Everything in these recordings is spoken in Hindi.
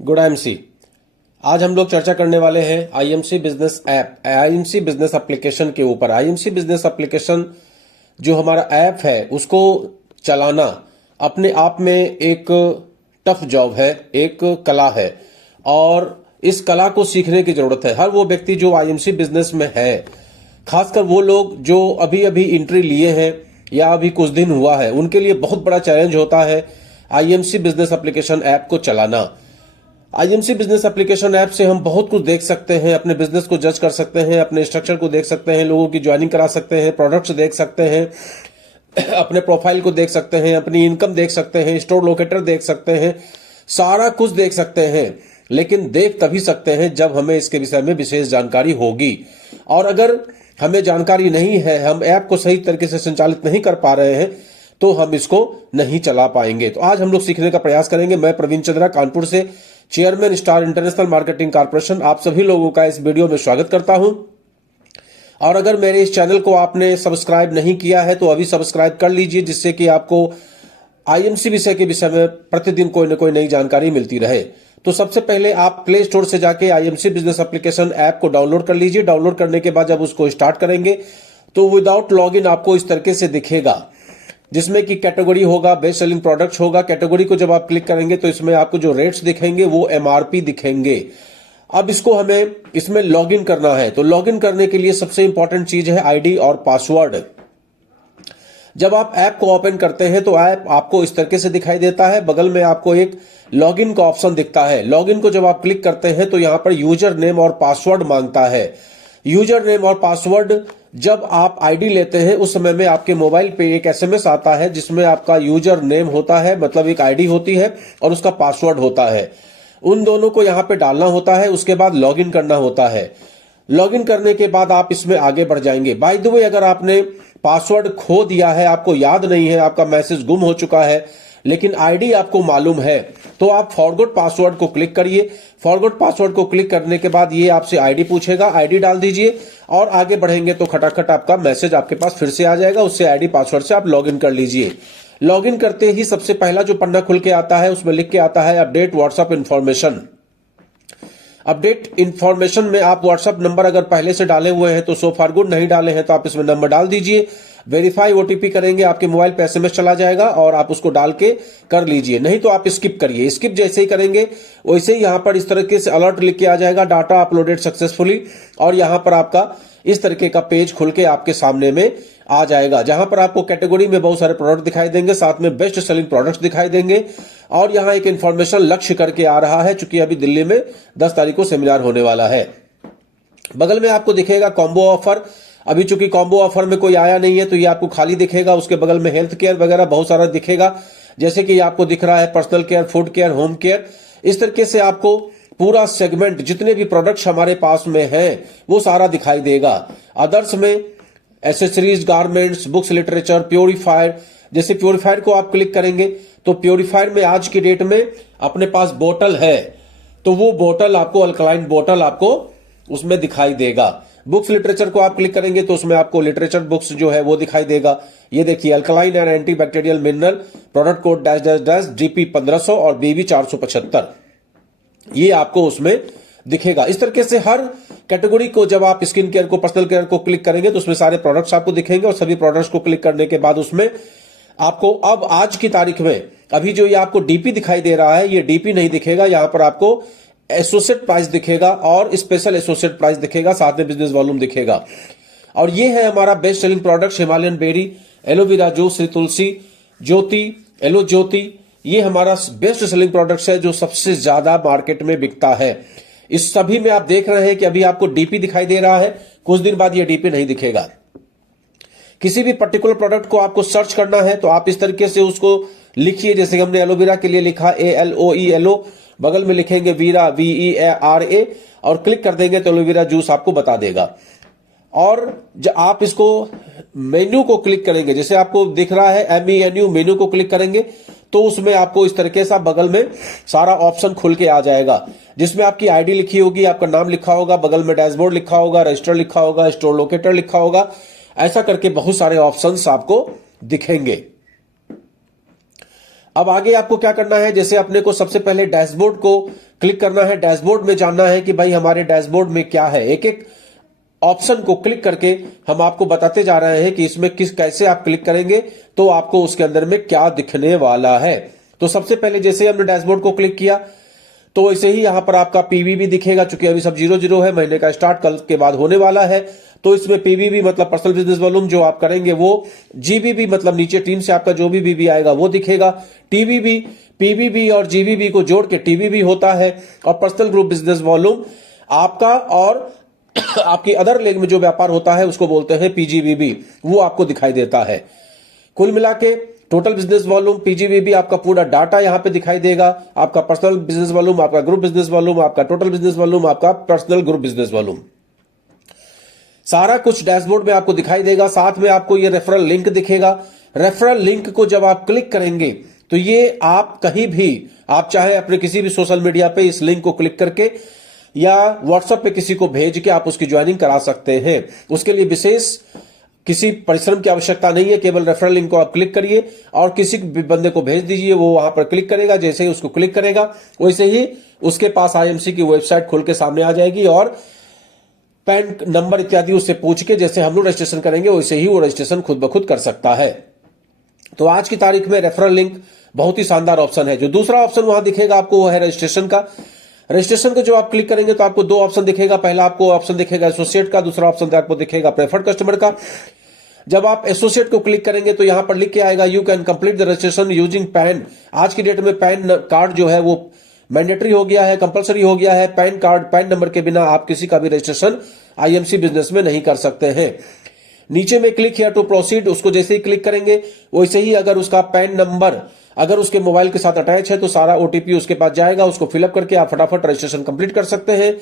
Good IMC. आज हम लोग चर्चा करने वाले हैं IMC business app, IMC business application के ऊपर। आईएमसी बिजनेस एप्लीकेशन जो हमारा ऐप है उसको चलाना अपने आप में एक टफ जॉब है, एक कला है और इस कला को सीखने की जरूरत है। हर वो व्यक्ति जो आईएमसी बिजनेस में है, खासकर वो लोग जो अभी अभी एंट्री लिए हैं या अभी कुछ दिन हुआ है, उनके लिए बहुत बड़ा चैलेंज होता है आईएमसी बिजनेस एप्लीकेशन ऐप को चलाना। आईएमसी बिजनेस एप्लीकेशन ऐप से हम बहुत कुछ देख सकते हैं, अपने बिजनेस को जज कर सकते हैं, अपने स्ट्रक्चर को देख सकते हैं, लोगों की ज्वाइनिंग करा सकते हैं, प्रोडक्ट्स देख सकते हैं, अपने प्रोफाइल को देख सकते हैं, अपनी इनकम देख सकते हैं, स्टोर लोकेटर देख सकते हैं, सारा कुछ देख सकते हैं। लेकिन देख तभी सकते हैं जब हमें इसके विषय में विशेष जानकारी होगी। और अगर हमें जानकारी नहीं है, हम ऐप को सही तरीके से संचालित नहीं कर पा रहे हैं, तो हम इसको नहीं चला पाएंगे। तो आज हम लोग सीखने का प्रयास करेंगे। मैं प्रवीण चंद्रा, कानपुर से chairman star international marketing corporation, आप सभी लोगों का इस वीडियो में स्वागत करता हूं। और अगर मेरे इस चैनल को आपने सब्सक्राइब नहीं किया है तो अभी सब्सक्राइब कर लीजिए, जिससे कि आपको आईएमसी विषय के विषय में प्रतिदिन कोई न कोई नई जानकारी मिलती रहे। तो सबसे पहले आप प्ले स्टोर से जाके आईएमसी बिजनेस एप्लीकेशन ऐप को डाउनलोड कर लीजिए। डाउनलोड करने के बाद जब उसको स्टार्ट करेंगे तो विदाउट लॉगिन आपको इस तरीके से दिखेगा, जिसमें कि कैटेगरी होगा, बेस्ट सेलिंग प्रोडक्ट्स होगा। कैटेगरी को जब आप क्लिक करेंगे तो इसमें आपको जो रेट्स दिखेंगे वो एमआरपी दिखेंगे। अब इसको हमें इसमें लॉगिन करना है। तो लॉगिन करने के लिए सबसे इंपॉर्टेंट चीज है आईडी और पासवर्ड। जब आप ऐप को ओपन करते हैं तो ऐप आपको इस तरीके से दिखाई देता है। बगल में आपको एक लॉगिन का ऑप्शन दिखता है। लॉगिन को जब आप क्लिक करते हैं तो यहां पर यूजर नेम और पासवर्ड मांगता है। यूजर नेम और पासवर्ड जब आप आईडी लेते हैं उस समय में आपके मोबाइल पे एक एसएमएस आता है, जिसमें आपका यूजर नेम होता है, मतलब एक आईडी होती है, और उसका पासवर्ड होता है। उन दोनों को यहां पे डालना होता है। उसके बाद लॉगिन करना होता है। लॉगिन करने के बाद आप इसमें आगे बढ़ जाएंगे। बाय द वे, अगर आपने पासवर्ड खो दिया है, आपको याद नहीं है, आपका मैसेज गुम हो चुका है, लेकिन आईडी आपको मालूम है, तो आप फॉरगॉट पासवर्ड को क्लिक करिए। फॉरगॉट पासवर्ड को क्लिक करने के बाद ये आपसे आईडी पूछेगा, आईडी डाल दीजिए और आगे बढ़ेंगे तो खटाखट आपका मैसेज आपके पास फिर से आ जाएगा। उससे आईडी पासवर्ड से आप लॉगिन कर लीजिए। लॉगिन करते ही सबसे पहला जो पन्ना खुल के आता है उसमें लिख के आता है update WhatsApp information. Update information में आप व्हाट्सएप नंबर अगर पहले से डाले हुए हैं तो सो फार गुड, नहीं डाले हैं तो आप इसमें नंबर डाल दीजिए। वेरीफाई ओटीपी करेंगे, आपके मोबाइल पे एसएमएस चला जाएगा और आप उसको डाल के कर लीजिए। नहीं तो आप स्किप करिए। स्किप जैसे ही करेंगे वैसे ही यहां पर इस तरीके से अलर्ट लिख के आ जाएगा, डाटा अपलोडेड सक्सेसफुली, और यहां पर आपका इस तरीके का पेज खुल के आपके सामने में आ जाएगा, जहां पर आपको कैटेगरी में बहुत सारे प्रोडक्ट दिखाई देंगे, साथ में बेस्ट सेलिंग प्रोडक्ट्स दिखाई देंगे। और यहां एक इंफॉर्मेशन लक्ष्य करके आ रहा है, चूंकि अभी दिल्ली में 10 तारीख को सेमिनार होने वाला है। बगल में आपको दिखेगा कॉम्बो ऑफर। अभी चूंकि कॉम्बो ऑफर में कोई आया नहीं है तो ये आपको खाली दिखेगा। उसके बगल में हेल्थ केयर वगैरह बहुत सारा दिखेगा, जैसे कि आपको दिख रहा है personal care, food care, home care. इस तरीके से आपको पूरा सेगमेंट, जितने भी प्रोडक्ट्स हमारे पास में हैं वो सारा दिखाई देगा। अदर्स में accessories, garments, books, literature, purifier. जैसे प्योरीफायर को आप क्लिक करेंगे तो प्योरीफायर में आज की डेट में अपने पास बोतल है, तो वो बोतल आपको अल्कलाइन बोतल आपको उसमें दिखाई देगा। बुक्स, लिटरेचर को आप क्लिक करेंगे तो उसमें आपको लिटरेचर बुक्स जो है वो दिखाई देगा। ये देखिए, alkaline and anti bacterial mineral, product code dash dash dash GP 1500 और बीबी 475, ये आपको उसमें दिखेगा। इस तरीके से हर कैटेगरी को जब आप स्किन केयर को, पर्सनल केयर को क्लिक करेंगे तो उसमें सारे प्रोडक्ट्स आपको दिखेंगे, और सभी प्रोडक्ट्स को क्लिक करने के बाद उसमें आपको अब आज की तारीख में अभी जो ये आपको डीपी दिखाई दे रहा है, ये डीपी नहीं दिखेगा। यहां पर आपको एसोसिएट प्राइस दिखेगा और स्पेशल एसोसिएट प्राइस दिखेगा, साथ में बिजनेस वॉल्यूम दिखेगा। और ये है हमारा best selling product, Himalayan berry, aloe vera juice, Shri Tulsi, Jyoti, aloe Jyoti. ये हमारा बेस्ट सेलिंग प्रोडक्ट है जो सबसे ज्यादा मार्केट में बिकता है। इस सभी में आप देख रहे हैं कि अभी आपको डीपी दिखाई दे रहा है, कुछ दिन बाद ये डीपी नहीं दिखेगा। किसी भी पर्टिकुलर प्रोडक्ट को आपको सर्च करना है तो आप इस तरीके से उसको लिखिए, जैसे हमने एलोवेरा के लिए लिखा ALOE, बगल में लिखेंगे वीरा, VERA, और क्लिक कर देंगे तो एलोवेरा जूस आपको बता देगा। और जब आप इसको मेन्यू को क्लिक करेंगे, जैसे आपको दिख रहा है MENU, मेन्यू को क्लिक करेंगे तो उसमें आपको इस तरीके से बगल में सारा ऑप्शन खुल के आ जाएगा, जिसमें आपकी आईडी लिखी होगी, आपका नाम लिखा होगा, बगल में डैशबोर्ड लिखा होगा, रजिस्टर लिखा होगा, स्टोर लोकेटर लिखा होगा। ऐसा करके बहुत सारे ऑप्शंस आपको दिखेंगे। अब आगे आपको क्या करना है, जैसे अपने को सबसे पहले डैशबोर्ड को क्लिक करना है। डैशबोर्ड में जानना है कि भाई हमारे डैशबोर्ड में क्या है। एक एक ऑप्शन को क्लिक करके हम आपको बताते जा रहे हैं कि इसमें कैसे आप क्लिक करेंगे तो आपको उसके अंदर में क्या दिखने वाला है। तो सबसे पहले जैसे हमने डैशबोर्ड को क्लिक किया तो वैसे ही यहां पर आपका पीवीबी दिखेगा। चूंकि अभी सब 00 है, महीने का स्टार्ट कल के बाद होने वाला है, तो इसमें पीवीबी मतलब पर्सनल बिजनेस वॉल्यूम जो आप करेंगे वो, जीबीबी मतलब नीचे टीम से आपका जो भी बीबी आएगा वो दिखेगा। टीवीबी, पीवीबी और जीबीबी को जोड़ के टीवीबी होता है। और पर्सनल ग्रुप बिजनेस वॉल्यूम आपका और आपकी अदर लेग में जो व्यापार होता है उसको बोलते हैं पीजीबीबी, वो आपको दिखाई देता है। कुल मिला के टोटल बिजनेस वॉल्यूम, पीजीबीबी, आपका पूरा डाटा यहां पे दिखाई देगा। आपका पर्सनल बिजनेस वॉल्यूम, आपका ग्रुप बिजनेस वॉल्यूम, आपका टोटल बिजनेस वॉल्यूम, आपका पर्सनल ग्रुप बिजनेस वॉल्यूम, सारा कुछ डैशबोर्ड में आपको दिखाई देगा। साथ में आपको ये रेफरल लिंक दिखेगा। रेफरल लिंक को जब आप क्लिक करेंगे तो ये आप कहीं भी, आप चाहे अपने किसी भी सोशल मीडिया पे इस लिंक को क्लिक करके या व्हाट्सएप पे किसी को भेज के आप उसकी ज्वाइनिंग करा सकते हैं। उसके लिए विशेष किसी परिश्रम की आवश्यकता नहीं है। केवल रेफरल लिंक को आप क्लिक करिए और किसी बंदे को भेज दीजिए, वो वहां पर क्लिक करेगा। जैसे ही उसको क्लिक करेगा वैसे ही उसके पास आईएमसी की वेबसाइट खुल के सामने आ जाएगी और पैन नंबर इत्यादि उससे पूछ के जैसे हम लोग रजिस्ट्रेशन करेंगे वैसे ही वो रजिस्ट्रेशन खुद ब खुद कर सकता है। तो आज की तारीख में रेफरल लिंक बहुत ही शानदार ऑप्शन है। जो दूसरा ऑप्शन वहां दिखेगा आपको वो है रजिस्ट्रेशन का। रजिस्ट्रेशन को जो आप क्लिक करेंगे तो आपको दो ऑप्शन दिखेगा। पहला आपको ऑप्शन दिखेगा एसोसिएट का, दूसरा ऑप्शन आपको दिखेगा प्रेफर्ड कस्टमर का। जब आप एसोसिएट को क्लिक करेंगे तो यहां पर लिख के आएगा you can complete the registration using pan. आज की डेट में पैन कार्ड जो है वो मैंडेटरी हो गया है, कंपलसरी हो गया है। पैन कार्ड, पैन नंबर के बिना आप किसी का भी रजिस्ट्रेशन आईएमसी बिजनेस में नहीं कर सकते हैं। नीचे में क्लिक हियर टू प्रोसीड, उसको जैसे ही क्लिक करेंगे वैसे ही अगर उसका पैन नंबर अगर उसके मोबाइल के साथ अटैच है तो सारा ओटीपी उसके पास जाएगा। उसको फिलअप करके आप फटाफट रजिस्ट्रेशन कंप्लीट कर सकते हैं।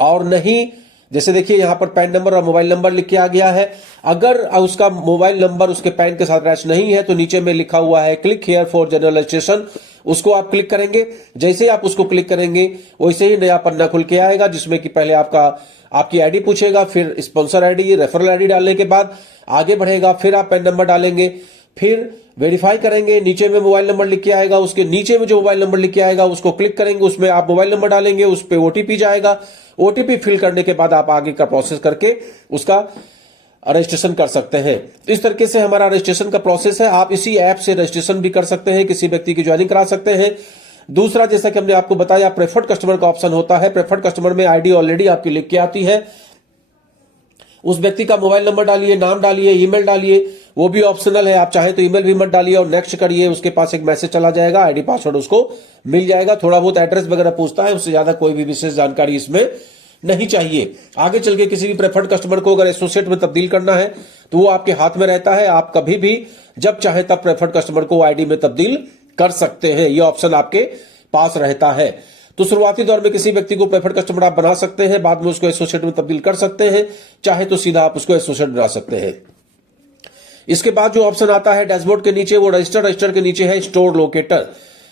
और नहीं, जैसे देखिए यहां पर पैन नंबर और मोबाइल नंबर लिख के आ गया है। अगर उसका मोबाइल नंबर उसके पैन के साथ अटैच नहीं है तो नीचे में लिखा हुआ है click here for general registration, उसको आप क्लिक करेंगे। जैसे ही आप उसको क्लिक करेंगे वैसे ही नया पन्ना खुल के आएगा जिसमें कि पहले आपकी आईडी पूछेगा, फिर स्पॉन्सर आईडी, रेफरल आईडी डालने के बाद आगे बढ़ेगा। फिर आप पैन नंबर डालेंगे, फिर वेरीफाई करेंगे। नीचे में मोबाइल नंबर लिख के आएगा, उसके नीचे में जो मोबाइल नंबर लिख के आएगा उसको क्लिक करेंगे, उसमें आप मोबाइल नंबर डालेंगे, उस पर ओटीपी जाएगा। ओटीपी फिल करने के बाद आप आगे का प्रोसेस करके उसका रजिस्ट्रेशन कर सकते हैं। इस तरीके से हमारा रजिस्ट्रेशन का प्रोसेस है। आप इसी ऐप से रजिस्ट्रेशन भी कर सकते हैं, किसी व्यक्ति की ज्वाइनिंग करा सकते हैं। दूसरा, जैसा कि हमने आपको बताया, प्रेफर्ड कस्टमर का ऑप्शन होता है। प्रेफर्ड कस्टमर में आईडी ऑलरेडी आपकी लिख के आती है। उस व्यक्ति का मोबाइल नंबर डालिए, नाम डालिए, ईमेल डालिए, वो भी ऑप्शनल है। आप चाहे तो ईमेल भी मत डालिए और नेक्स्ट करिए। उसके पास एक मैसेज चला जाएगा, आईडी पासवर्ड उसको मिल जाएगा। थोड़ा बहुत एड्रेस वगैरह पूछता है, उससे ज्यादा कोई भी विशेष जानकारी इसमें नहीं चाहिए। आगे चल के किसी भी प्रेफर्ड कस्टमर को अगर एसोसिएट में तब्दील करना है तो वो आपके हाथ में रहता है। आप कभी भी जब चाहे तब प्रेफर्ड कस्टमर को आईडी में तब्दील कर सकते हैं। ये ऑप्शन आपके पास रहता है। तो शुरुआती दौर में किसी व्यक्ति को प्रेफर्ड कस्टमर आप बना सकते हैं, बाद में उसको एसोसिएट में तब्दील कर सकते हैं, चाहे तो सीधा आप उसको एसोसिएट बना सकते हैं। इसके बाद जो ऑप्शन आता है डैशबोर्ड के नीचे, वो रजिस्टर के नीचे है स्टोर लोकेटर।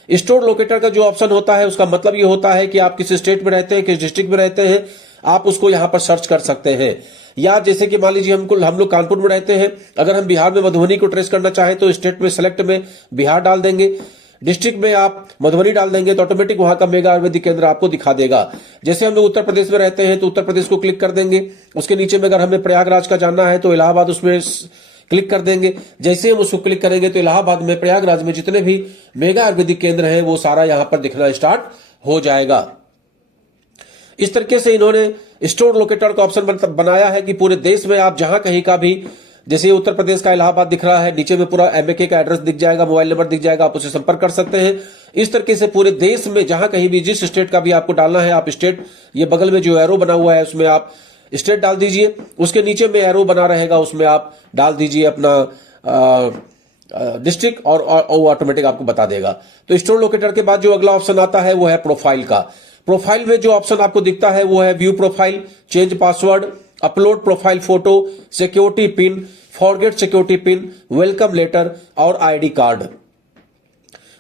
स्टोर लोकेटर का जो ऑप्शन होता है उसका मतलब ये होता है कि आप किस स्टेट में रहते हैं, किस डिस्ट्रिक्ट में रहते हैं, आप उसको यहां पर सर्च कर सकते हैं। या जैसे कि मान लीजिए हम लोग कानपुर में रहते हैं, अगर हम बिहार में मधुबनी को ट्रेस करना चाहें तो स्टेट में सेलेक्ट में बिहार डाल देंगे, डिस्ट्रिक्ट में आप मधुबनी डाल देंगे तो ऑटोमेटिक वहां का मेगा आयुर्वेदिक केंद्र आपको दिखा देगा। जैसे हम लोग उत्तर प्रदेश में रहते हैं तो उत्तर प्रदेश को क्लिक कर देंगे। उसके नीचे में अगर हमें प्रयागराज का जानना है तो इलाहाबाद उसमें क्लिक कर देंगे। जैसे हम उसको क्लिक करेंगे तो इलाहाबाद में, प्रयागराज में जितने भी मेगा आयुर्वेदिक केंद्र हैं वो सारा यहां पर दिखना स्टार्ट हो जाएगा। इस तरीके से इन्होंने स्टोर लोकेटर का ऑप्शन बनाया है कि पूरे देश में आप जहां कहीं का भी, जैसे उत्तर प्रदेश का इलाहाबाद दिख रहा है, नीचे में पूरा एमएके का एड्रेस दिख जाएगा, मोबाइल नंबर दिख जाएगा, आप उससे संपर्क कर सकते हैं। इस तरीके से पूरे देश में जहां कहीं भी जिस स्टेट का भी आपको डालना है, आप स्टेट, ये बगल में जो एरो बना हुआ है उसमें आप स्टेट डाल दीजिए। उसके नीचे में एरो बना रहेगा, उसमें आप डाल दीजिए अपना डिस्ट्रिक्ट और ऑटोमेटिक आपको बता देगा। तो स्टोर लोकेटर के बाद जो अगला ऑप्शन आता है वो है प्रोफाइल का। प्रोफाइल में जो ऑप्शन आपको दिखता है वो है view profile, change password, upload profile photo, security pin, forget security pin, welcome letter और आईडी कार्ड।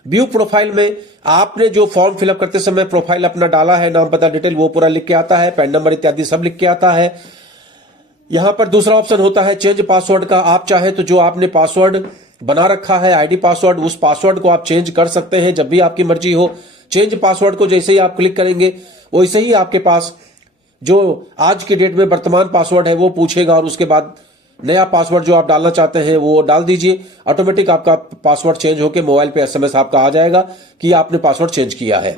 व्यू प्रोफाइल में आपने जो फॉर्म फिलअप करते समय प्रोफाइल अपना डाला है, नाम पता डिटेल वो पूरा लिख के आता है, पैन नंबर इत्यादि सब लिख के आता है। यहां पर दूसरा ऑप्शन होता है चेंज पासवर्ड का। आप चाहे तो जो आपने पासवर्ड बना रखा है आईडी पासवर्ड, उस पासवर्ड को आप चेंज कर सकते हैं जब भी आपकी मर्जी हो। चेंज पासवर्ड को जैसे ही आप क्लिक करेंगे वैसे ही आपके पास जो आज की डेट में वर्तमान पासवर्ड है वो पूछेगा, और उसके बाद नया पासवर्ड जो आप डालना चाहते हैं वो डाल दीजिए। ऑटोमेटिक आपका पासवर्ड चेंज होकर मोबाइल पे एसएमएस आपका आ जाएगा कि आपने पासवर्ड चेंज किया है।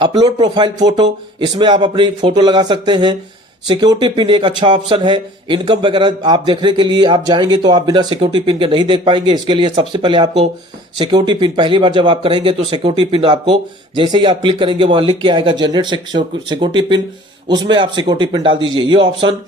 अपलोड प्रोफाइल फोटो, इसमें आप अपनी फोटो लगा सकते हैं। सिक्योरिटी पिन एक अच्छा ऑप्शन है। इनकम वगैरह आप देखने के लिए आप जाएंगे तो आप बिना सिक्योरिटी पिन के नहीं देख पाएंगे। इसके लिए सबसे पहले आपको सिक्योरिटी पिन, पहली बार जब आप करेंगे तो सिक्योरिटी पिन आपको जैसे ही आप क्लिक करेंगे वहां लिख के आएगा जनरेट सिक्योरिटी पिन, उसमें आप सिक्योरिटी पिन डाल दीजिए। ये ऑप्शन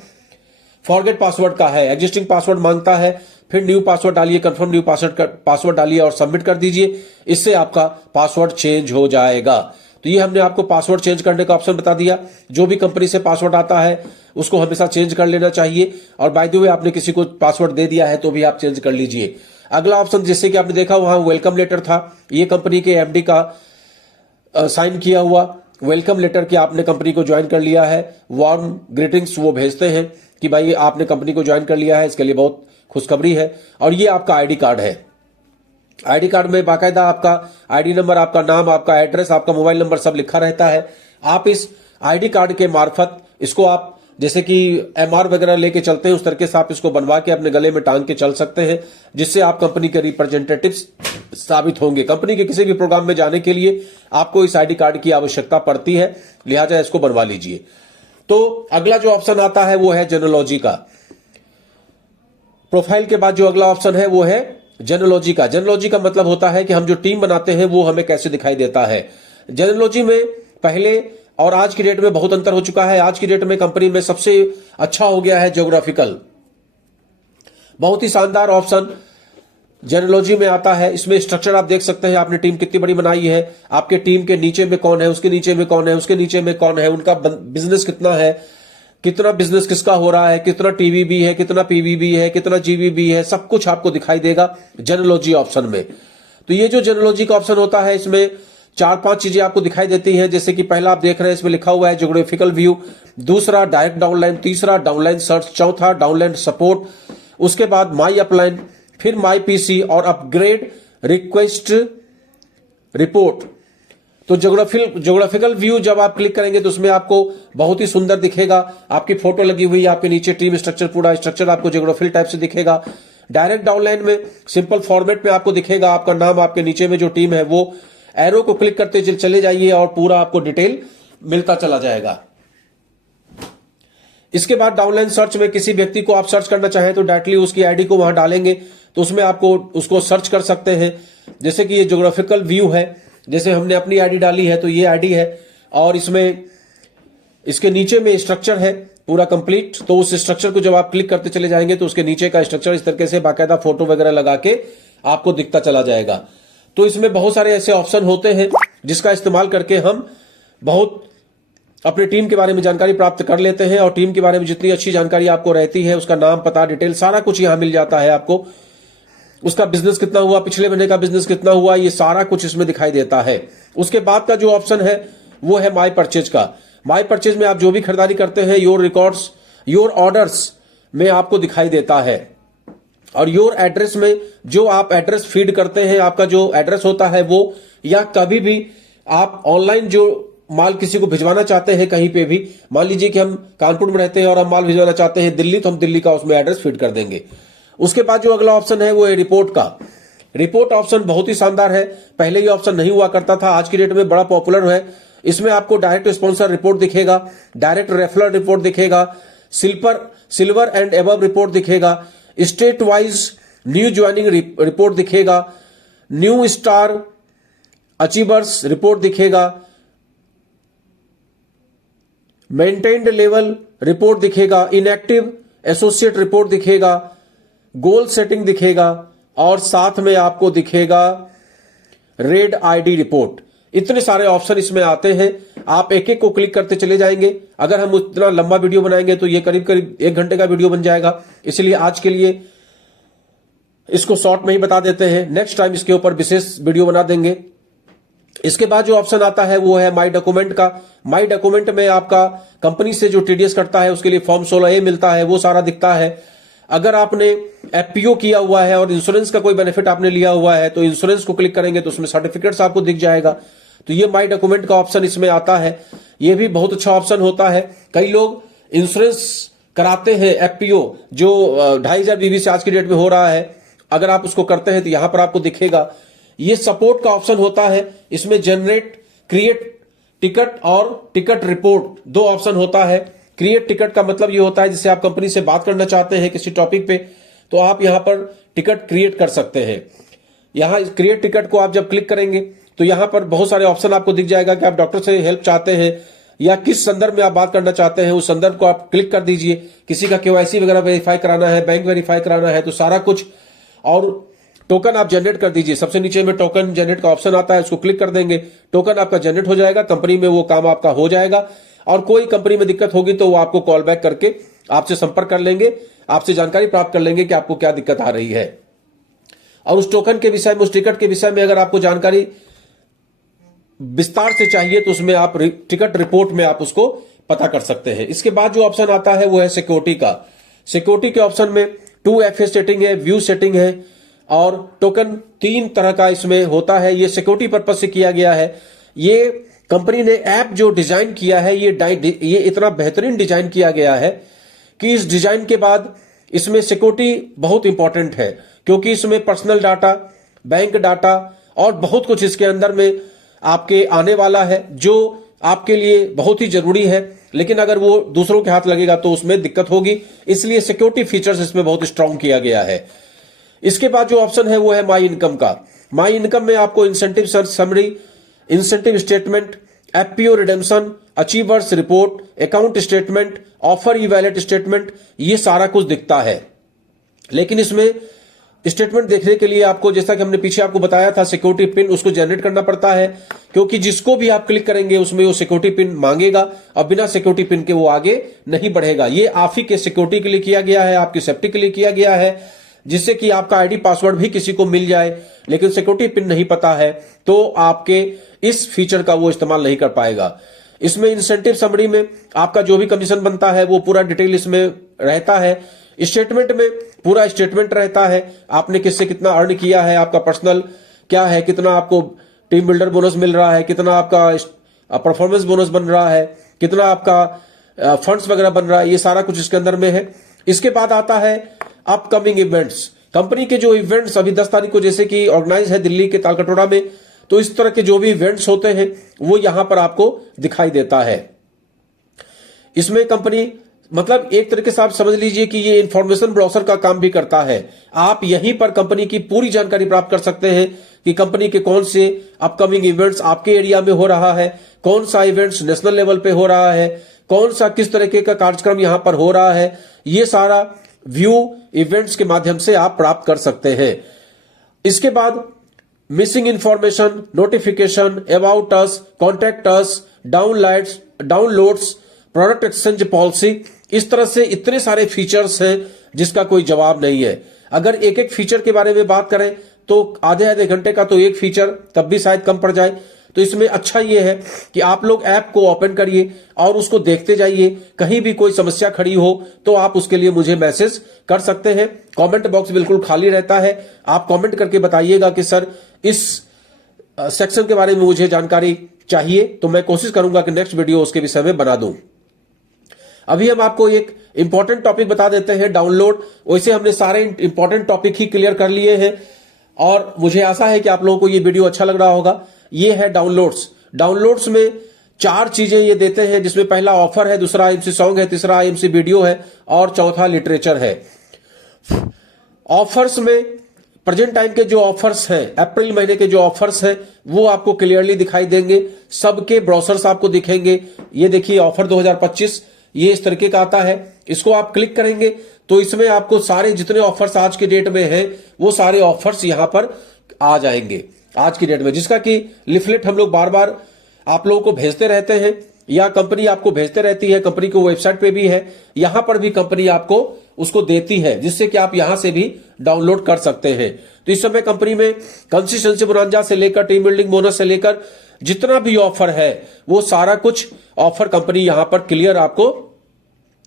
फॉरगेट पासवर्ड का है, एग्जिस्टिंग पासवर्ड मांगता है, फिर न्यू पासवर्ड डालिए, कंफर्म न्यू पासवर्ड डालिए और सबमिट कर दीजिए। इससे आपका पासवर्ड चेंज हो जाएगा। तो ये हमने आपको पासवर्ड चेंज करने का ऑप्शन बता दिया। जो भी कंपनी से पासवर्ड आता है उसको हमेशा चेंज कर लेना चाहिए, और बाय द वे आपने किसी को पासवर्ड दे दिया है तो भी आप चेंज कर लीजिए। अगला ऑप्शन जैसे कि आपने देखा वहां वेलकम लेटर था, ये कंपनी के एमडी का साइन किया हुआ वेलकम लेटर कि आपने कंपनी को ज्वाइन कर लिया है। वार्म ग्रीटिंग्स वो भेजते हैं कि भाई आपने कंपनी को ज्वाइन कर लिया है, इसके लिए बहुत खुशखबरी है। और ये आपका आईडी कार्ड है। आईडी कार्ड में बाकायदा आपका आईडी नंबर, आपका नाम, आपका एड्रेस, आपका मोबाइल नंबर सब लिखा रहता है। आप इस आईडी कार्ड के मार्फत इसको आप जैसे कि एमआर वगैरह लेके चलते हैं उस तरीके से आप इसको बनवा के अपने गले में टांग के चल सकते हैं, जिससे आप कंपनी के रिप्रेजेंटेटिव्स साबित होंगे। कंपनी के किसी भी प्रोग्राम में जाने के लिए आपको इस आईडी कार्ड की आवश्यकता पड़ती है, लिहाजा इसको बनवा लीजिए। तो अगला जो ऑप्शन आता है वो है जेनोलॉजी का। प्रोफाइल के बाद जो अगला ऑप्शन है वो है जेनोलॉजी का। जेनोलॉजी का मतलब होता है कि हम जो टीम बनाते हैं वो हमें कैसे दिखाई देता है। जेनोलॉजी में पहले और आज की डेट में बहुत अंतर हो चुका है। आज की डेट में कंपनी में सबसे अच्छा हो गया है ज्योग्राफिकल, बहुत ही शानदार ऑप्शन जेनोलॉजी में आता है। इसमें स्ट्रक्चर आप देख सकते हैं, आपने टीम कितनी बड़ी बनाई है, आपके टीम के नीचे में कौन है, उसके नीचे में कौन है, उसके नीचे में कौन है, उनका बिजनेस कितना है, कितना बिजनेस किसका हो रहा है, कितना टीवीबी है, कितना पीवीबी है, कितना जीवीबी है, सब कुछ आपको दिखाई देगा जेनोलॉजी ऑप्शन में। तो ये जो जेनोलॉजी का ऑप्शन होता है इसमें 4-5 चीजें आपको दिखाई देती हैं। जैसे कि पहला आप देख रहे हैं इसमें लिखा हुआ है ज्योग्राफिकल व्यू, दूसरा डायरेक्ट डाउनलाइन, तीसरा डाउनलाइन सर्च, चौथा डाउनलाइन सपोर्ट, उसके बाद माई अपलाइन, फिर माई पीसी और अपग्रेड रिक्वेस्ट रिपोर्ट। तो ज्योग्राफिकल व्यू जब आप क्लिक करेंगे तो उसमें आपको बहुत ही सुंदर दिखेगा, आपकी फोटो लगी हुई है, आपके नीचे टीम स्ट्रक्चर, पूरा स्ट्रक्चर आपको ज्योग्राफिकल टाइप से दिखेगा। डायरेक्ट डाउनलाइन में सिंपल फॉर्मेट में आपको दिखेगा, आपका नाम, आपके नीचे में जो टीम है वो, एरो को क्लिक करते चले जाइए और पूरा आपको डिटेल मिलता चला जाएगा। इसके बाद डाउनलाइन सर्च में किसी व्यक्ति को आप सर्च करना चाहें तो डायरेक्टली उसकी आईडी को वहां डालेंगे तो उसमें आपको उसको सर्च कर सकते हैं। जैसे कि ये ज्योग्राफिकल व्यू है, जैसे हमने अपनी आईडी डाली है तो ये आईडी है, और इसमें इसके नीचे में स्ट्रक्चर है पूरा कंप्लीट। तो उस स्ट्रक्चर को जब आप क्लिक करते चले जाएंगे तो उसके नीचे का स्ट्रक्चर इस तरीके से बाकायदा फोटो वगैरह लगा के आपको दिखता चला जाएगा। तो इसमें बहुत सारे ऐसे ऑप्शन होते हैं जिसका इस्तेमाल करके हम बहुत अपनी टीम के बारे में जानकारी प्राप्त कर लेते हैं, और टीम के बारे में जितनी अच्छी जानकारी आपको रहती है, उसका नाम, पता, डिटेल सारा कुछ यहां मिल जाता है आपको। उसका बिजनेस कितना हुआ, पिछले महीने का बिजनेस कितना हुआ, ये सारा कुछ इसमें दिखाई देता है। उसके बाद का जो ऑप्शन है वो है माई परचेज का। माई परचेज में आप जो भी खरीदारी करते हैं योर रिकॉर्ड्स, योर ऑर्डर्स में आपको दिखाई देता है, और योर एड्रेस में जो आप एड्रेस फीड करते हैं, आपका जो एड्रेस होता है वो, या कभी भी आप ऑनलाइन जो माल किसी को भिजवाना चाहते हैं कहीं पे भी, मान लीजिए कि हम कानपुर में रहते हैं और हम माल भिजवाना चाहते हैं दिल्ली, तो हम दिल्ली का उसमें एड्रेस फीड कर देंगे। उसके बाद जो अगला ऑप्शन है वो है रिपोर्ट का। रिपोर्ट ऑप्शन बहुत ही शानदार है, पहले ये ऑप्शन नहीं हुआ करता था, आज की डेट में बड़ा पॉपुलर है। इसमें आपको डायरेक्ट स्पॉन्सर रिपोर्ट दिखेगा, डायरेक्ट रेफरल रिपोर्ट दिखेगा, सिल्वर एंड एबव रिपोर्ट दिखेगा, state wise new joining report दिखेगा, न्यू स्टार अचीवर्स रिपोर्ट दिखेगा, मेंटेन्ड लेवल रिपोर्ट दिखेगा, इनएक्टिव एसोसिएट रिपोर्ट दिखेगा, गोल सेटिंग दिखेगा, और साथ में आपको दिखेगा रेड आईडी रिपोर्ट। इतने सारे ऑप्शन इसमें आते हैं, आप एक एक को क्लिक करते चले जाएंगे। अगर हम उतना लंबा वीडियो बनाएंगे तो ये करीब करीब 1 घंटे का वीडियो बन जाएगा, इसलिए आज के लिए इसको शॉर्ट में ही बता देते हैं। नेक्स्ट टाइम इसके ऊपर विशेष वीडियो बना देंगे। इसके बाद जो ऑप्शन आता है वो है माई डॉक्यूमेंट का। माई डॉक्यूमेंट में आपका कंपनी से जो टीडीएस कटता है उसके लिए फॉर्म 16A मिलता है, वो सारा दिखता है। अगर आपने एफपीओ किया हुआ है और इंश्योरेंस का कोई बेनिफिट आपने लिया हुआ है तो इंश्योरेंस को क्लिक करेंगे तो उसमें सर्टिफिकेट्स आपको दिख जाएगा। तो ये माई डॉक्यूमेंट का ऑप्शन इसमें आता है, ये भी बहुत अच्छा ऑप्शन होता है। कई लोग इंश्योरेंस कराते हैं एफपीओ जो 2500 बीबी से आज की डेट में हो रहा है, अगर आप उसको करते हैं तो यहां पर आपको दिखेगा। ये सपोर्ट का ऑप्शन होता है, इसमें जनरेट, क्रिएट टिकट और टिकट रिपोर्ट दो ऑप्शन होता है। क्रिएट टिकट का मतलब ये होता है जैसे आप कंपनी से बात करना चाहते हैं किसी टॉपिक पे तो आप यहां पर टिकट क्रिएट कर सकते हैं। यहां क्रिएट टिकट को आप जब क्लिक करेंगे तो यहां पर बहुत सारे ऑप्शन आपको दिख जाएगा कि आप डॉक्टर से हेल्प चाहते हैं या किस संदर्भ में आप बात करना चाहते हैं, उस संदर्भ को आप क्लिक कर दीजिए। किसी का केवाईसी वगैरह वेरीफाई कराना है, बैंक वेरीफाई कराना है, तो सारा कुछ। और टोकन आप जनरेट कर दीजिए, सबसे नीचे में टोकन जनरेट का ऑप्शन आता है, उसको क्लिक कर देंगे, टोकन आपका जनरेट हो जाएगा, कंपनी में वो काम आपका हो जाएगा। और कोई कंपनी में दिक्कत होगी तो वो आपको कॉल बैक करके आपसे संपर्क कर लेंगे, आपसे जानकारी प्राप्त कर लेंगे कि आपको क्या दिक्कत आ रही है। और उस टोकन के विषय में, उस टिकट के विषय में अगर आपको जानकारी विस्तार से चाहिए तो उसमें आप टिकट रिपोर्ट में आप उसको पता कर सकते हैं। इसके बाद जो ऑप्शन आता है वो है सिक्योरिटी का। सिक्योरिटी के ऑप्शन में 2FA सेटिंग है, व्यू सेटिंग है और टोकन 3 तरह का इसमें होता है। ये सिक्योरिटी पर्पज से किया गया है। ये कंपनी ने ऐप जो डिजाइन किया है ये इतना बेहतरीन डिजाइन किया गया है कि इस डिजाइन के बाद इसमें सिक्योरिटी बहुत इंपॉर्टेंट है, क्योंकि इसमें पर्सनल डाटा, बैंक डाटा और बहुत कुछ इसके अंदर में आपके आने वाला है जो आपके लिए बहुत ही जरूरी है। लेकिन अगर वो दूसरों के हाथ लगेगा तो उसमें दिक्कत होगी, इसलिए सिक्योरिटी फीचर्स इसमें बहुत स्ट्रांग किया गया है। इसके बाद जो ऑप्शन है वो है माई इनकम का। माई इनकम में आपको incentive summary, incentive statement, FPO redemption, achievers report, account statement, offer e wallet statement, ये सारा कुछ दिखता है। लेकिन इसमें स्टेटमेंट देखने के लिए आपको, जैसा कि हमने पीछे आपको बताया था, सिक्योरिटी पिन उसको जनरेट करना पड़ता है, क्योंकि जिसको भी आप क्लिक करेंगे उसमें वो सिक्योरिटी पिन मांगेगा और बिना सिक्योरिटी पिन के वो आगे नहीं बढ़ेगा। ये आप ही के सिक्योरिटी के लिए किया गया है, आपकी सेफ्टी के लिए किया गया है, जिससे कि आपका आईडी पासवर्ड भी किसी को मिल जाए लेकिन सिक्योरिटी पिन नहीं पता है तो आपके इस फीचर का वो इस्तेमाल नहीं कर पाएगा। इसमें इंसेंटिव समरी में आपका जो भी कमीशन बनता है वो पूरा डिटेल इसमें रहता है। स्टेटमेंट में पूरा स्टेटमेंट रहता है, आपने किससे कितना अर्न किया है, आपका पर्सनल क्या है, कितना आपको टीम बिल्डर बोनस मिल रहा है, कितना आपका परफॉर्मेंस बोनस बन रहा है, कितना आपका फंड्स वगैरह बन रहा है, ये सारा कुछ इसके अंदर में है। इसके बाद आता है अपकमिंग इवेंट्स। कंपनी के जो इवेंट्स अभी 10 तारीख को जैसे कि ऑर्गेनाइज है दिल्ली के तालकटोरा में, तो इस तरह के जो भी इवेंट्स होते हैं वो यहां पर आपको दिखाई देता है। इसमें कंपनी, मतलब एक तरीके से आप समझ लीजिए कि ये इंफॉर्मेशन ब्राउजर का काम भी करता है। आप यहीं पर कंपनी की पूरी जानकारी प्राप्त कर सकते हैं कि कंपनी के कौन से अपकमिंग इवेंट्स आपके एरिया में हो रहा है, कौन सा इवेंट्स नेशनल लेवल पे हो रहा है, कौन सा किस तरीके का कार्यक्रम यहां पर हो रहा है, ये सारा व्यू इवेंट्स के माध्यम से आप प्राप्त कर सकते हैं। इसके बाद missing information, notification, about us, contact us, downloads, product exchange policy, इस तरह से इतने सारे फीचर्स हैं जिसका कोई जवाब नहीं है। अगर एक एक फीचर के बारे में बात करें तो आधे घंटे का तो एक फीचर, तब भी शायद कम पड़ जाए। तो इसमें अच्छा ये है कि आप लोग ऐप को ओपन करिए और उसको देखते जाइए। कहीं भी कोई समस्या खड़ी हो तो आप उसके लिए मुझे मैसेज कर सकते हैं। कमेंट बॉक्स बिल्कुल खाली रहता है, आप कमेंट करके बताइएगा कि सर इस सेक्शन के बारे में मुझे जानकारी चाहिए, तो मैं कोशिश करूंगा कि नेक्स्ट वीडियो उसके विषय में बना दूं। अभी हम आपको एक इंपॉर्टेंट टॉपिक बता देते हैं, डाउनलोड। वैसे हमने सारे इंपॉर्टेंट टॉपिक ही क्लियर कर लिए हैं और मुझे आशा है कि आप लोगों को ये वीडियो अच्छा लग रहा होगा। ये है डाउनलोड्स। डाउनलोड्स में 4 चीजें ये देते हैं, जिसमें पहला ऑफर है, दूसरा IMC सॉन्ग है, तीसरा IMC वीडियो है और चौथा लिटरेचर है। ऑफर्स में प्रेजेंट टाइम के जो ऑफर्स हैं, अप्रैल महीने के जो ऑफर्स हैं वो आपको क्लियरली दिखाई देंगे, सबके ब्राउजर्स आपको दिखेंगे। ये देखिए ऑफर 2025, ये इस तरीके का आता है। इसको आप क्लिक करेंगे तो इसमें आपको सारे जितने ऑफर्स आज के डेट में हैं वो सारे ऑफर्स यहां पर आ जाएंगे आज की डेट में, जिसका कि लिफलेट हम लोग बार बार आप लोगों को भेजते रहते हैं या कंपनी आपको भेजते रहती है। कंपनी की वेबसाइट पे भी है, यहां पर भी कंपनी आपको उसको देती है, जिससे कि आप यहां से भी डाउनलोड कर सकते हैं। तो इस समय कंपनी में कंसिस्टेंसी बोनांजा से लेकर टीम बिल्डिंग बोनस से लेकर जितना भी ऑफर है वो सारा कुछ ऑफर कंपनी यहां पर क्लियर आपको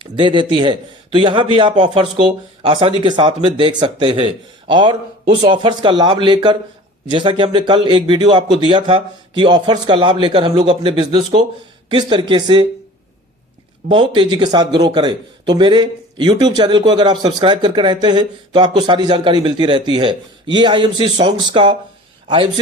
दे देती है। तो यहां भी आप ऑफर्स को आसानी के साथ में देख सकते हैं और उस ऑफर्स का लाभ लेकर, जैसा कि हमने कल एक वीडियो आपको दिया था कि ऑफर्स का लाभ लेकर हम लोग अपने बिजनेस को किस तरीके से बहुत तेजी के साथ ग्रो करें। तो मेरे YouTube चैनल को अगर आप सब्सक्राइब करके रहते हैं तो आपको सारी जानकारी मिलती रहती है। ये IMC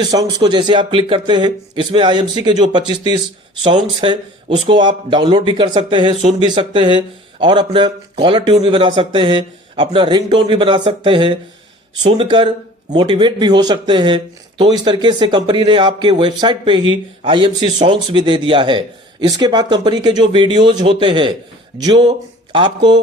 सॉन्ग्स को जैसे आप क्लिक करते हैं, इसमें IMC के जो 25-30 सॉन्ग्स हैं उसको आप डाउनलोड भी कर सकते हैं, सुन भी सकते हैं और अपना कॉलर ट्यून भी बना सकते हैं, अपना रिंगटोन भी बना सकते हैं, सुनकर मोटिवेट भी हो सकते हैं। तो इस तरीके से कंपनी ने आपके वेबसाइट पे ही IMC सॉन्ग्स भी दे दिया है। इसके बाद कंपनी के जो वीडियोज होते हैं, जो आपको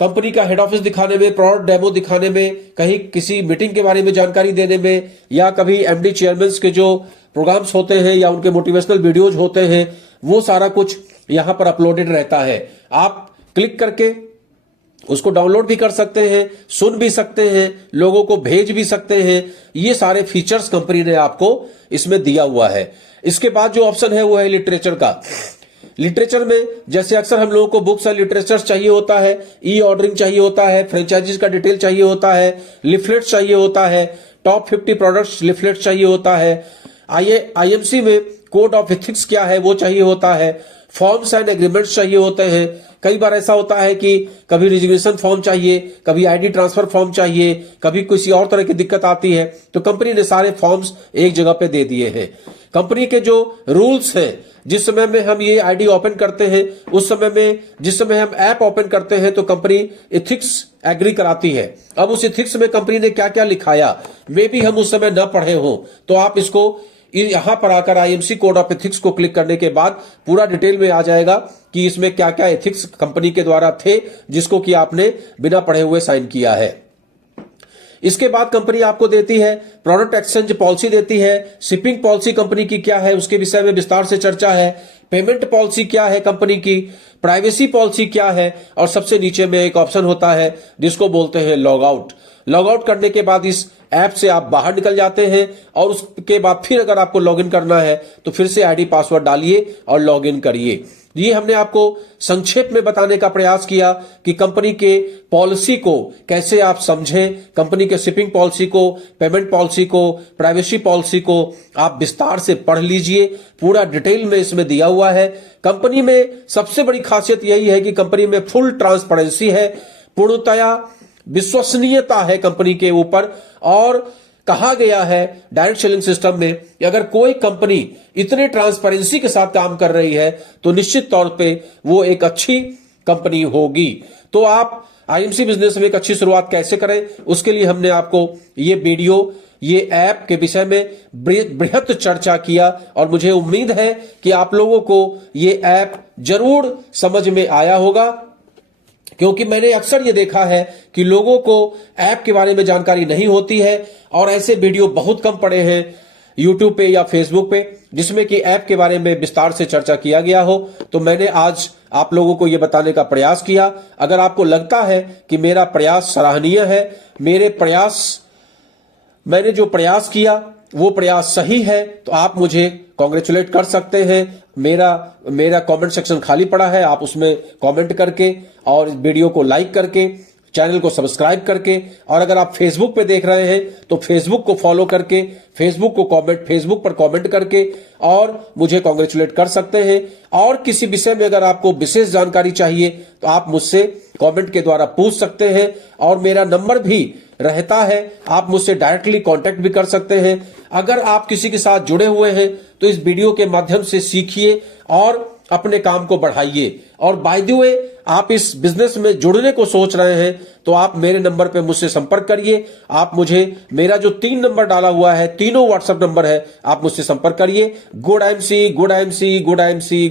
कंपनी का हेड ऑफिस दिखाने में, प्रोडक्ट डेमो दिखाने में, कहीं किसी मीटिंग के बारे में जानकारी देने में, या कभी एमडी चेयरमैन के जो प्रोग्राम्स होते हैं या उनके मोटिवेशनल वीडियोज होते हैं, वो सारा कुछ यहां पर अपलोडेड रहता है। आप क्लिक करके उसको डाउनलोड भी कर सकते हैं, सुन भी सकते हैं, लोगों को भेज भी सकते हैं। ये सारे फीचर्स कंपनी ने आपको इसमें दिया हुआ है। इसके बाद जो ऑप्शन है वो है लिटरेचर का। लिटरेचर में जैसे अक्सर हम लोगों को बुक्स और लिटरेचर चाहिए होता है, ई ऑर्डरिंग चाहिए होता है, फ्रेंचाइजीज का डिटेल चाहिए होता है, लिफलेट चाहिए होता है, टॉप 50 प्रोडक्ट्स लिफलेट चाहिए होता है, IMC में कोड ऑफ एथिक्स क्या है वो चाहिए होता है, फॉर्म्स एंड एग्रीमेंट्स चाहिए होते हैं। कई बार ऐसा होता है कि कभी रिजिग्नेशन फॉर्म चाहिए, कभी ID ट्रांसफर फॉर्म चाहिए, कभी किसी और तरह की दिक्कत आती है, तो कंपनी ने सारे फॉर्म्स एक जगह पे दे दिए हैं। कंपनी के जो रूल्स हैं, जिस समय में हम ये ID ओपन करते हैं, उस समय में जिस समय हम ऐप ओपन करते हैं तो कंपनी एथिक्स एग्री कराती है। अब उस एथिक्स में कंपनी ने क्या क्या लिखाया, मे भी हम उस समय न पढ़े हो, तो आप इसको यहां पर आकर IMC कोड ऑफ एथिक्स को क्लिक करने के बाद पूरा डिटेल में आ जाएगा कि इसमें क्या क्या एथिक्स कंपनी के द्वारा थे जिसको कि आपने बिना पढ़े हुए साइन किया है। इसके बाद कंपनी आपको देती है प्रोडक्ट एक्सचेंज पॉलिसी देती है, शिपिंग पॉलिसी कंपनी की क्या है उसके विषय में विस्तार से चर्चा है, पेमेंट पॉलिसी क्या है कंपनी की, प्राइवेसी पॉलिसी क्या है, और सबसे नीचे में एक ऑप्शन होता है जिसको बोलते हैं लॉग आउट। लॉग आउट करने के बाद इस ऐप से आप बाहर निकल जाते हैं और उसके बाद फिर अगर आपको लॉगिन करना है तो फिर से ID पासवर्ड डालिए और लॉगिन करिए। ये हमने आपको संक्षेप में बताने का प्रयास किया कि कंपनी के पॉलिसी को कैसे आप समझें, कंपनी के शिपिंग पॉलिसी को, पेमेंट पॉलिसी को, प्राइवेसी पॉलिसी को आप विस्तार से पढ़ लीजिए। पूरा डिटेल में इसमें दिया हुआ है। कंपनी में सबसे बड़ी खासियत यही है कि कंपनी में फुल ट्रांसपेरेंसी है, पूर्णतया विश्वसनीयता है कंपनी के ऊपर। और कहा गया है डायरेक्ट सेलिंग सिस्टम में कि अगर कोई कंपनी इतने ट्रांसपेरेंसी के साथ काम कर रही है तो निश्चित तौर पे वो एक अच्छी कंपनी होगी। तो आप IMC बिजनेस में एक अच्छी शुरुआत कैसे करें, उसके लिए हमने आपको ये वीडियो, ये ऐप के विषय में बृहत चर्चा किया और मुझे उम्मीद है कि आप लोगों को ये ऐप जरूर समझ में आया होगा, क्योंकि मैंने अक्सर ये देखा है कि लोगों को ऐप के बारे में जानकारी नहीं होती है और ऐसे वीडियो बहुत कम पड़े हैं YouTube पे या Facebook पे जिसमें कि ऐप के बारे में विस्तार से चर्चा किया गया हो। तो मैंने आज आप लोगों को ये बताने का प्रयास किया। अगर आपको लगता है कि मेरा प्रयास सराहनीय है, मैंने जो प्रयास किया वो प्रयास सही है, तो आप मुझे कॉन्ग्रेचुलेट कर सकते हैं। मेरा कमेंट सेक्शन खाली पड़ा है, आप उसमें कमेंट करके और वीडियो को लाइक करके, चैनल को सब्सक्राइब करके, और अगर आप फेसबुक पे देख रहे हैं तो फेसबुक को फॉलो करके, फेसबुक पर कमेंट करके और मुझे कॉन्ग्रेचुलेट कर सकते हैं। और किसी विषय में अगर आपको विशेष जानकारी चाहिए तो आप मुझसे कमेंट के द्वारा पूछ सकते हैं और मेरा नंबर भी रहता है, आप मुझसे डायरेक्टली कांटेक्ट भी कर सकते हैं। अगर आप किसी के साथ जुड़े हुए हैं तो इस वीडियो के माध्यम से सीखिए और अपने काम को बढ़ाइए। और बाय द वे, आप इस बिजनेस में जुड़ने को सोच रहे हैं तो आप मेरे नंबर पे मुझसे संपर्क करिए। आप मुझे, मेरा जो 3 नंबर डाला हुआ है, तीनों व्हाट्सएप नंबर है, आप मुझसे संपर्क करिए। Good IMC, good IMC, good IMC।